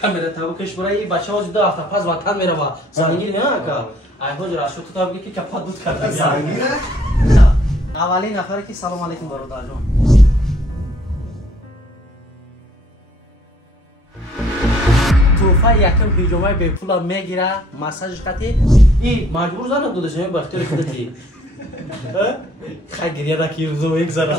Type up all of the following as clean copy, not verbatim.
камера табукеш барай бачаҳо зида рафта пас ватан мерава зангин ака ай ҳоҷ рашо ту табуки ки капат буд карда зангина аввалин нафаре ки салом алейкум бародарҷон туфа якам ҳиҷомаи бепула мегира массажиш қати и маҷбур зана дудашами ба ихтиёри худати хай гирияда ки рӯзо мегзара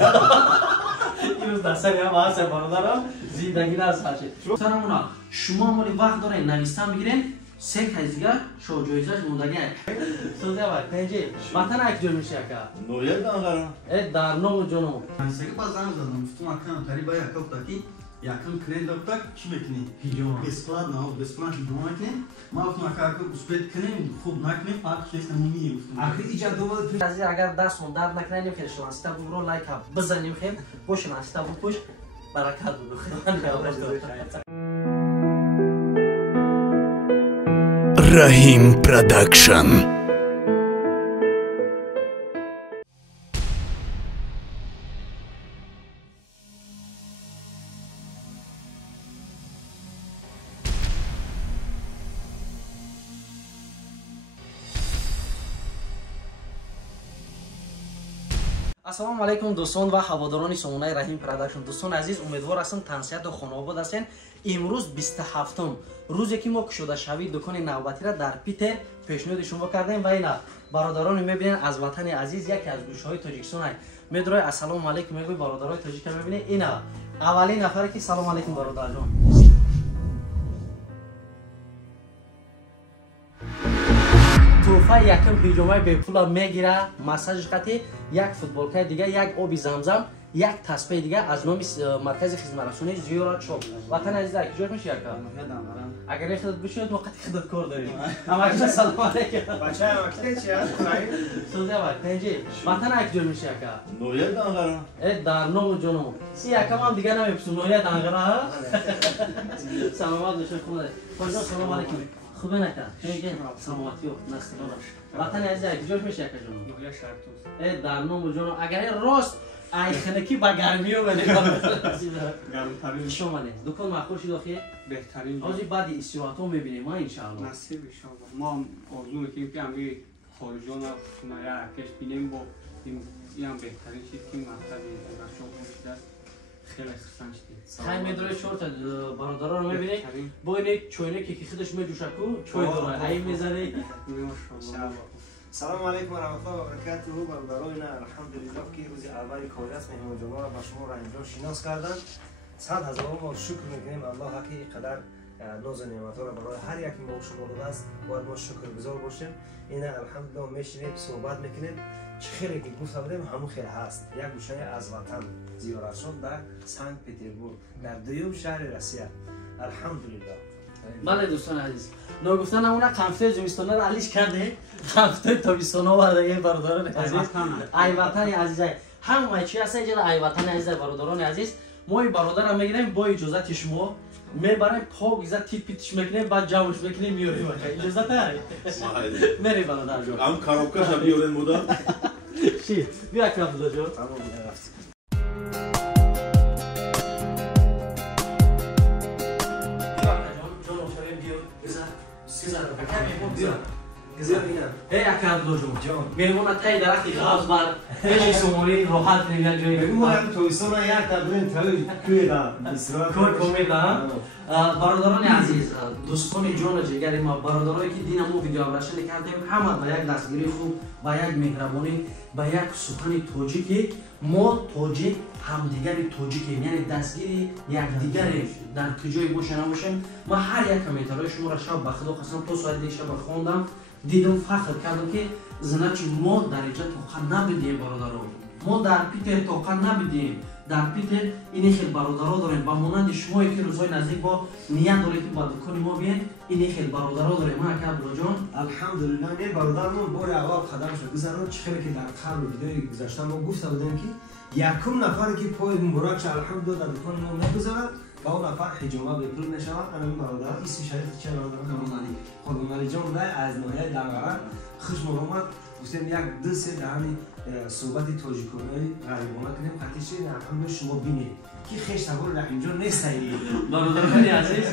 имрӯз дастари ҳама ҳаст бародарам зиндагӣ насаши санамуна шумо моли вақт доред навистан бигирем се кайзига шо ҷоизаш мондаги созява пенҷи ватан ак ҷой меши ака нояд дангара дар ному ҷоно сега ба занг задам гуфтум акам қариба якафтаки якам крен доктак чӣ мекунӣ бесплатно бесплатно ҳиҷома мекунем ма гуфтум ака успед кунем хуб накунем фақат чест намунии гуфтум ази агар дастмон дард накунад немехел шунасита бубро лайка бизанем хел бо шунасита букуш баракат буду Rahim Production. ассалому алайкум дӯстон ва ҳаводорони сомонаи Rahim Production. Дӯстон азиз, умедвор ҳастам тансиҳату хонобод ҳастем. имрӯз 27-ум рӯзе ки мо кушодашавии дукони навбатиро дар Питер пешниҳоди шумо кардем ва ина бародарони мебинен аз ватани азиз яке аз гӯшаҳои Тоҷикистонай медрои ассалому алайкум мегӯи бародарои тоҷика мебинем. ина аввалин нафаре ки салом алайкум бародарҷон туфа якам ҳиҷомаи бепула мегира массажиш қати як футболкаи дига як оби замзам як таспаи дига аз номи маркази хизматрасонии зиёрат шоп ватани азиз ак ҷой меши ака агар худат бишояд вақти худат кор дорем амаша салом алейкум бача вақте чи аст созява пенҷи ватани ак ҷой меши ака нояд дангара дар ному ҷоно си якамам дига намепурсум нояд дангара саломат бошед худат тоҷон салом алейкум خوبه نکن سلامتی و نستیرانم وطن عزیز ای کجاش میشه اکا جانو؟ نویا شرطوز در نوم جانو اگر راست ای خنکی با گرمی و بنگاه گرمترین شما نه دکان مخور شد آخیه؟ بهترین آجی بعد استراحت ها میبینیم ما انشاءالله نصیب انشاءالله ما آرزو میکنیم که همه خارجان ها سنایه عکش بینیم با این هم بهترین چیز که مطلبی رشاد باشده خیلی خستن شدید خیلی میداره شورت برادرها رو میبینید با اینه چوینه که خودش میجوشکو چوی داره هایی میزنه سلام علیکم و رحمت الله و برکاته برادران الحمدلله که روز اول کاری است مهمان جمعه با شما را اینجا شناس کردن صد هزار ما شکر میکنیم الله حقی قدر ناز و نعمت ها را برای هر یک ما شما داده است باید ما شکرگزار باشیم این الحمدلله میشینیم صحبت میکنیم چه خیلی که گفته بودیم همون خیلی هست یک گوشه از وطن زیارتشون در سنت پترزبورگ در دوم شهر روسیه الحمدلله بله دوستان عزیز نگفتن همونه قنفته زمستانه رو علیش کرده قنفته تابستانه برای برادران عزیز ای وطن عزیز همه چی هست اینجا ای وطن عزیز برادران عزیز ما این برادر هم میگیریم با اجازت شما میبریم پاک ایزد تیت پیتش میکنیم بعد جمعش میکنیم میاریم اجازت هست میری برادر جان هم کاروکش هم بیارین مدار چی؟ بیا اکرم بودا جان ای اکرم بودا جان میمونه تایی درختی غاز بر هیچی سوموری راحت نمیدن جایی بگو ما هم تویستان یک تبرین تایی کوی دا کار کومیده برادران عزیز دوستان جان جگر ما برادرایی که دین ما ویدیو ابرشن کردیم همه با یک دستگیری خوب با یک مهربانی با یک سخن تاجیکی ما تاجیک همدیگری تاجیکیم یعنی دستگیری یکدیگری در کجای باشه نباشیم ما هر یک کامنتارهای شما را شب به خدا قسم تا ساعت دیگه شب خواندم دیدم فخر کردم که زنچ ما در اینجا طاقت نبودیم برادران ما در پیتر طاقت نبودیم در پیتر این خیلی برادرها داریم با مانند شما که روزهای نزدیک با نیت دارید که با دکان ما بیاین این خیلی برادرها داریم ما که عبدالله جان الحمدلله این برادرمون بار اول قدمش رو گذارن چه خیلی که در قبل ویدیوی گذاشتن ما گفته بودیم که یکم نفری که پای مبارک الحمدلله در دکان ما نگذارن و اون نفر حجامه بپول میشود انا این برادر اسم شریف چه برادر خانم علی جان از ناحیه دنگره خوش آمد گفتیم یک دو سه دهانی صحبت تاجیکانه‌ای غریبانه کنیم خاطر چه رقم شما بینید که خیش تبار در اینجا نیست برادران عزیز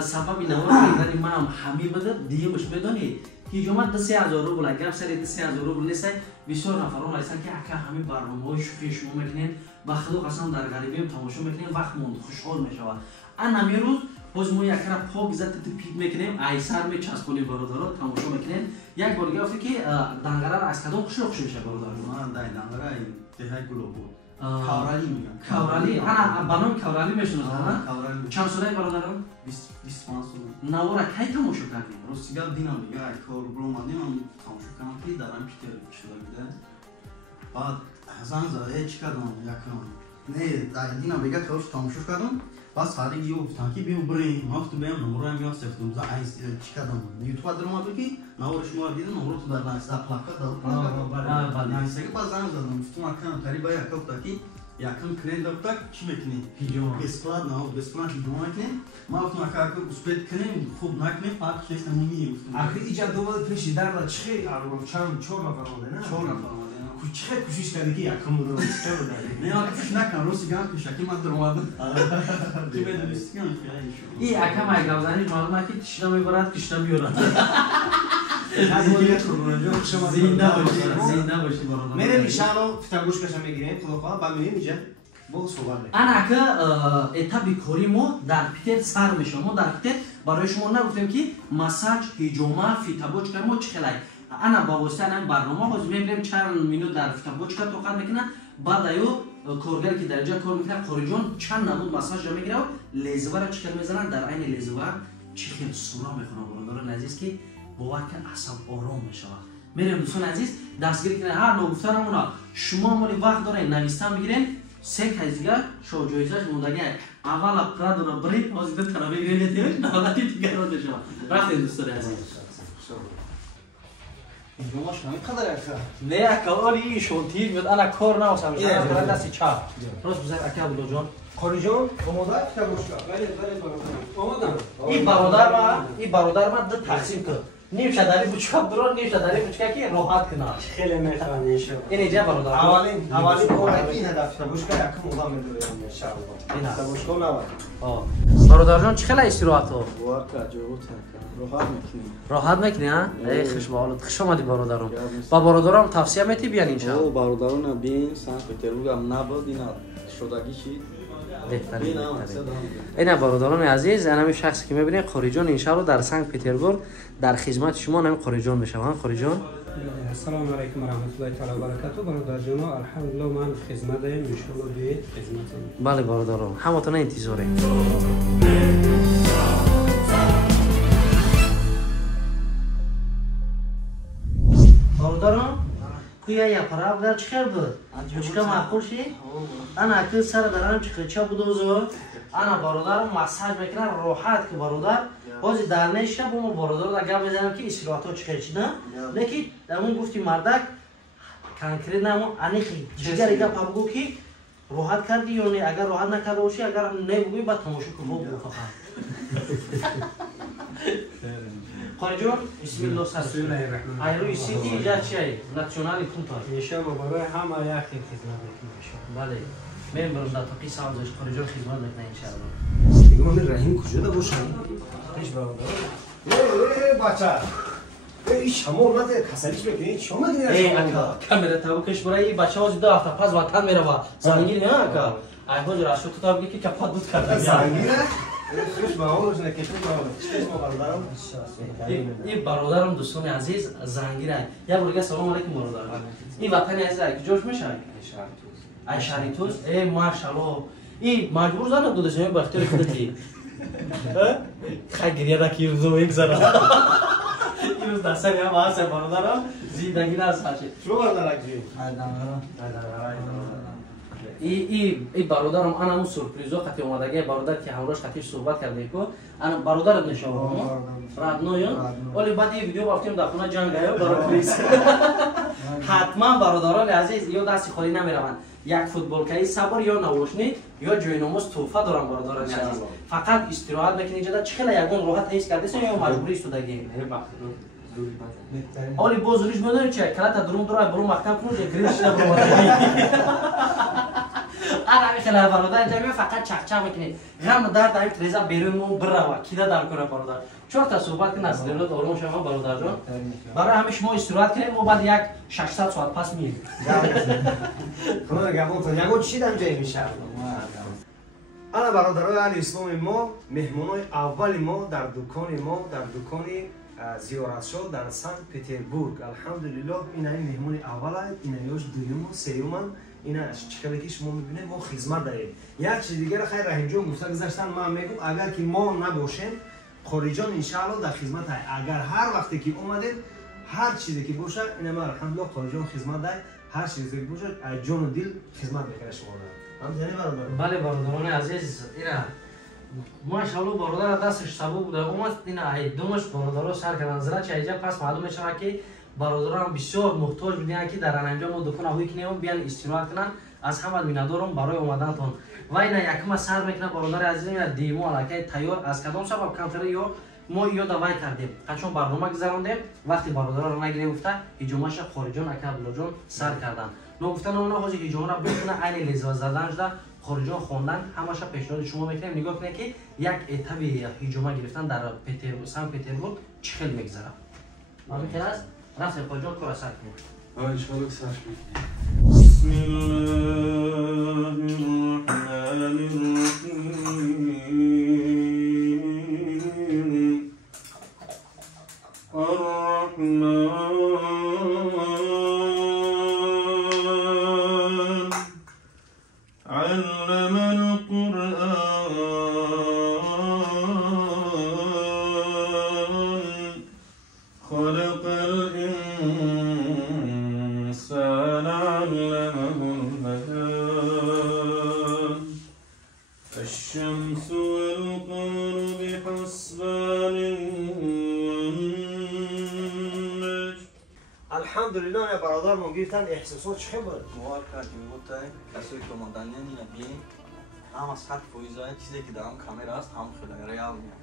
سبب نوار کردن من هم همی بده دیگه بش بدانید هیجومت 3000 روبل اگر سری 3000 روبل نیست بسیار نفران هستن که اگر همین برنامه‌های شوخی شما میکنین و خدا قسم در غریبی تماشا میکنین وقت موند خوشحال میشود ان همین روز باز ما یک را پاک زد پیک میکنیم ایسر میچسبونیم برادران تماشا میکنین یک بار گفتی که دنگره را از کدام خوش میشه برادر من دای دنگره تهای گلو بود کاورالی میگن کاورالی انا بانام کاورالی میشناسم کاورالی چند ساله برادران 25 سال نوارا کی تماشا کردی روسیگا دینا میگه کار برومادیم هم تماشا کردم که دارم پیتر شده بوده بعد حسن زاده چیکادم یکم نه دینا میگه کارش تماشا کردم بس خارج یو گفتن که بیو بریم ما تو بیم نمره میاد سفتم ز ایس چیکادم یوتیوب در اومد که نمره شما دیدن نمره تو در ناستا پلاکت داد بله نه سگ باز زنگ زدم تو مکان تقریبا یک تا کی یکم کنین دکتر چی میکنی هیجوم بسپلات نه بسپلات هیجوم میکنی ما تو مکان کو اسپیت کنیم خوب نکنیم فرق چیست نمیگی آخه اینجا دوباره پیش در و چه آروم چند 4 نفر اومده نه 4 نفر چه کوشش کردی که یکم رو چرا داری نه کوشش نکن روسی گام که شکی من در اومد کی بدونستی که این اکم ایگاوزانی معلومه که تشنه میبرد کشنه میورد زنده باشی برادر میریم ایشانو فتگوش کشم میگیریم خدا خواه با میریم اینجا با صحبت میکنیم انا که اتابی کاری ما در پیتر سر میشه ما در پیتر برای شما نگفتیم که مساج هیجوما فیتابوچ کار ما چخلای انا با واسطه برنامه باز میبریم چند مینوت در فیتابوچ کار توقع میکنه بعد ایو کارگر که در جا کار میکنه خارجون چند نمود مساج جا میگیره و لیزوه را چکر میزنن در عین لیزوه چخیل سورا میکنه برادران عزیز که باور که اصلا آرام میشه میریم دوستان عزیز دستگیری کنه هر نوع گفتنمونا شما مالی وقت دارین نویستن بگیرین 3 کیس دیگه شو جایزش موندگی اول اپراد رو برید از دو طرفه گیرید نهایتی دیگه رو داشتم رفتیم دوستان عزیز اینجا شما قدر اکا نه کاری شونتی میاد انا کار نواسم میشه برای دستی چپ راست بزن اکا بلو جان کاری جان آماده فتگوش کار بله آمادم این برادر من دو تقسیم کرد نیم شداری بچکا برو نیم شداری بچکا که راحت کنه خیلی میخوام انشالله این اینجا برادر اولین کار این هدف فتگوش کار یکم مدام میداریم انشالله فتگوش کار نبود برادر جان چه خیلی استراحت ها واقعا جوت راحت میکنیم راحت میکنی ها ای خوش حالت خوش اومدی برادرم با برادرم توصیه میتی بیان ان شاء الله برادران بین سانت پتربورگ هم نبود اینا شدگی چی بهترین اینا برادران عزیز انا شخصی که میبینید قاریجان ان شاء الله در سنت پتربورگ در خدمت شما نام قاریجان میشم قاریجان السلام علیکم و رحمت الله تعالی و برکاته برادر جان الحمدلله من خدمت دارم ان شاء الله به خدمتتون بله برادران همتون انتظاریم برادران کویا یا پراب در چخیر بود چکا معقول شی انا اکل سر درم چخیر چا بود اوزو انا برادرم مساج میکنه راحت که برادر بازی در نشه بوم برادر در گپ بزنم که استراحت چخیر چیدم لیکن دمون گفتی مردک کنکرید نمو انیخی جگر گپ بگو که راحت کردی یا نه اگر راحت نکرده باشی اگر نه بگوی بعد تماشا کن بگو فقط قاریجان بسم الله بسم الله الرحمن الرحیم ایروی سیتی ایجاد چیه ناسیونالی پونتا ان شاء الله برای همه یک خدمت میکنم ان شاء الله بله من برم در تقی سازش قاریجان خدمت میکنه ان شاء الله دیگه من رحیم کجا دا باشم پیش برادر بچه این شما اومد کسلیش بکنید شما دیگه ای اکا کامera تابو کش برای بچه ها زیده هفته پس وطن میره و زنگیر نه اکا ای حاج راشو تو تابو که کپات بود کرده زنگیره خوش به اون روز نکشون برادرم این برادرم دوستان عزیز زنگیره یا برگه سلام علیکم برادر این وطن عزیز که جوش میشه ای شریتوس ای ماشاءالله این مجبور زنه دو دشمه بختیار خودتی خیلی گریه رکی روزو یک زنه این روز دستانی هم هسته برادرم زیدگی نست هشه شما برادر اکجی این برادرم انا اون سورپریزو خطی اومدگی برادر که همراهش خطیش صحبت کرده کو انا برادرت نشون رادنویان ولی بعد این ویدیو بافتیم در خونه جنگ گایا برای پلیس حتما برادران عزیز یا دستی خالی نمیروند یک فوتبالکایی صبر یا نوشنی یا جویناموس توفه دارن برادران عزیز فقط استراحت بکنید جدا چخیل یگون راحت ایست کردیسن یا مجبوری استودگی اولی بازوریش بدون چه کلات درون درای برو محکم کنه گریش نبرو آره خیلی برادر جمعی فقط چخچخ میکنه غم درد این تریزا بیرون و بروا کیدا در کنه برادر چهار تا صحبت کنه از دلت آروم شما برادر جان برای همه شما استراحت کنیم و بعد یک 600 ساعت پس میریم خدا گمون تو یگو چی دم جای میشه انا برادرای اهل اسلام ما مهمونای اول ما در دکان زیارت شد در سنت پتربورگ الحمدلله اینا مهمون اول است اینا یوش دوم و سوم اینا چکلی که شما میبینید ما خدمت داریم یک چیز دیگه خیر رحیم جون گفته گذاشتن من میگم اگر که ما نباشیم خارجان ان شاء الله در خدمت است اگر هر وقتی که اومدید هر چیزی که باشه اینا ما الحمدلله خارجان خدمت داریم هر چیزی که باشه از جان و دل خدمت میکنه شما همزنی برادر بله برادران عزیز اینا ماشاءالله برادر دستش سبو بوده اومد اینا دومش برادرها سر کردن زرا چه اینجا پس معلوم میشه که برادران بسیار محتاج بودن که در انجام دکان هایی کنیم بیان استراحت کنن از همه میندارم برای اومدنتون و اینا یکم سر میکنه برادر عزیز اینا دیمو علاقه تیار از کدام سبب کانتر یا ما یا دعوی کردیم چون برنامه گذروندیم وقتی برادرها رو نگرفته هجومش خارجان اکبر جان سر کردن نگفتن اونا حاجی هجوم را بتونه عین لذت زدن شده خارجان خوندن همش پیشنهاد شما میکنیم نگاه کنید که یک اتابی هجوم گرفتن در سنت پتربورگ چخیل میگذره ممکن است رفتیم خارجان کار سر کنیم ان شاء الله سر بسم الله الرحمن الرحمن علم القرآن خلق الإنسان علمه البيان الشمس والقمر بحسبان الحمدلله یا برادر ما گفتن احساسات چه بود؟ مواد کردیم بود کسایی که اومدن اینا بیاین هم از 100% چیزی که در هم کامera است هم خیلی ریال میاد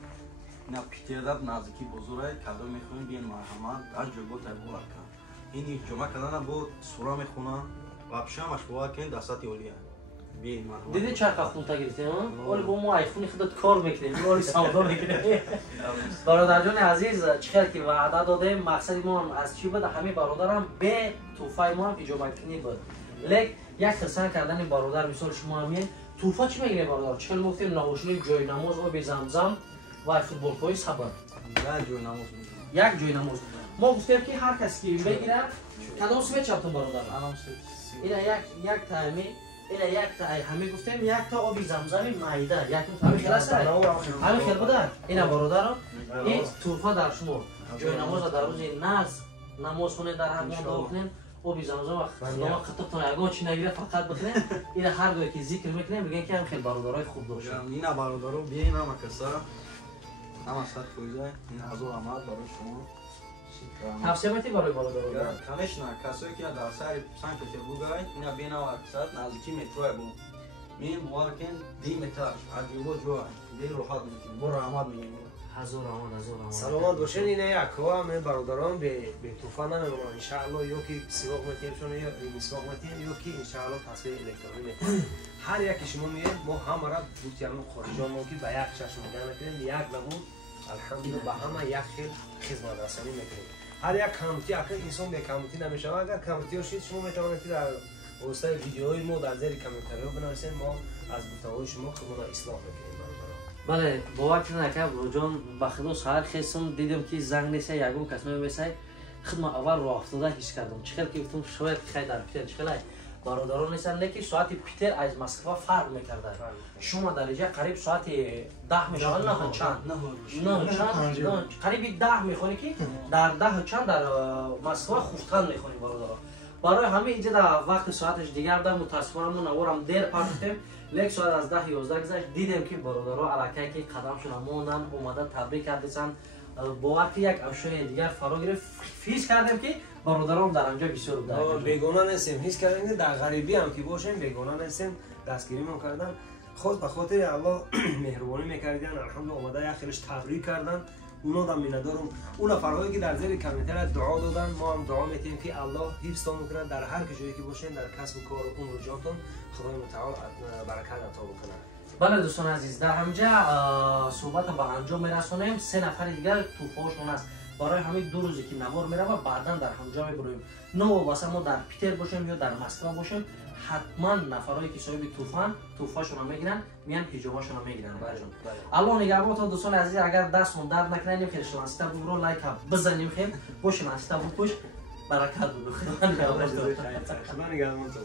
اینا پیترداب نزدیکی بزرگه کادو میخویم بیاین مرحمت از جلو تبور کن این یک جمعه کردن با سورا میخونن و پیشمش بود که دستاتی اولیه بیاین مرحمت دیدی چرخ خونتا گرفتیم ولی با ما آیفون خودت کار میکنیم ولی سودا میکنیم برادر جان عزیز چقدر که وعده دادیم مقصد ما از چی بود همه برادرم به توفای ما هم اجابت کنی بود لیک یک خسن کردن برادر مثال شما همین توفا چی میگیره برادر چقدر گفتیم نوشلی جای نماز و به زمزم و فوتبال پای صبر جای نماز یک جای نماز ما گفتیم که هر کسی که بگیره کدام سمت چپتون برادر اینا یک تایمی اینا یک تا همه گفتیم یک تا آبی زمزمی مایده یک تا همه خلاص همه خیلی بوده اینا برادرم این توفا در شما جای نماز در روز نماز خونه در هر ماه بخونین آبی زمزم و خدامت خطبتون اگه چی نگیره فقط بخونین اینا هر دوی که ذکر میکنیم میگن که هم خیلی برادرای خوب داشتن اینا برادرو بیاین هم کسا هم از 100% این از او آمد برای شما تفسیر میتی برای برادران کمش نه کسایی که در سر سنت پتربورگ اینا بینا و اکثر نزدیکی مترو بود میم واکن 2 متر از جلو جو دل راحت میگیم برو رحمت میگیم هزار رحمت سلامت باشین این یک همه برادران به طوفان نمیمونن ان شاء الله یا که سراغ میتیم یا مسواق میتیم یا که ان شاء الله تصویر الکترونی میتیم هر یکی شما میگه ما هم را دوستیان خارجان ما که به یک چشم نگاه میکنیم یک نمود الحمدلله به همه یک خیل خدمت رسانی میکنیم هر یک کامنتی اگر انسان به کامنتی نمیشه اگر کامنتی شید شما میتوانید در واسطه ویدیوهای ما در زیر کامنتاری ها بنویسید ما از محتوای شما خودمون اصلاح میکنیم بله باور کنید که جان با خدا سحر خستم دیدم که زنگ نیست یگم کس میشه خدمت اول راه افتاده حس کردم چقدر که گفتم شاید خیر در پیتر چقدر برادران نیستن لیکن ساعت پیتر از مسکو فرق میکرده شما در اینجا قریب ساعت 10 میشوند نه چند قریب 10 میخونی که در 10 چند در مسکو خوفتن میخونی برادران برای همه اینجا در وقت ساعتش دیگر بودم متاسفانه ما نوارم دیر پرتیم لیک ساعت از 10 11 گذشت دیدم که برادرها علاقه که قدمشون موندن اومده تبریک کردن با یک افشای دیگر فرا گرفت فیس کردم که برادرام در آنجا بسیار بودن بیگانه نیستیم هیچ کردن در غریبی هم که باشیم بیگانه نیستیم دستگیری ما کردن خود به خاطر الله مهربانی میکردن الحمدلله اومده یک خیلیش تبریک کردن اونا هم میندارم اون نفرهایی که در زیر کامنتر دعا دادن ما هم دعا میتیم که الله حفظتون میکنه در هر کجایی که باشین در کسب و کار و عمر و جانتون خدای متعال برکت عطا بکنه. بله دوستان عزیز در همجا صحبت به انجام میرسونیم. 3 نفر دیگر توفاشون است برای همین 2 روزی که نوار میره و بعدا در همجا میبریم. نه واسه ما در پیتر باشیم یا در مسکو باشیم حتما نفرایی که صاحب توفاشون رو میگیرن میان حجاباشون رو میگیرن. الله نگهبان تا دوستان عزیز. اگر دستمون درد نکنیم که شلانسته برو لایک بزنیم خیر باشیم استه بکش برکت بود. خدا نگهبان تو.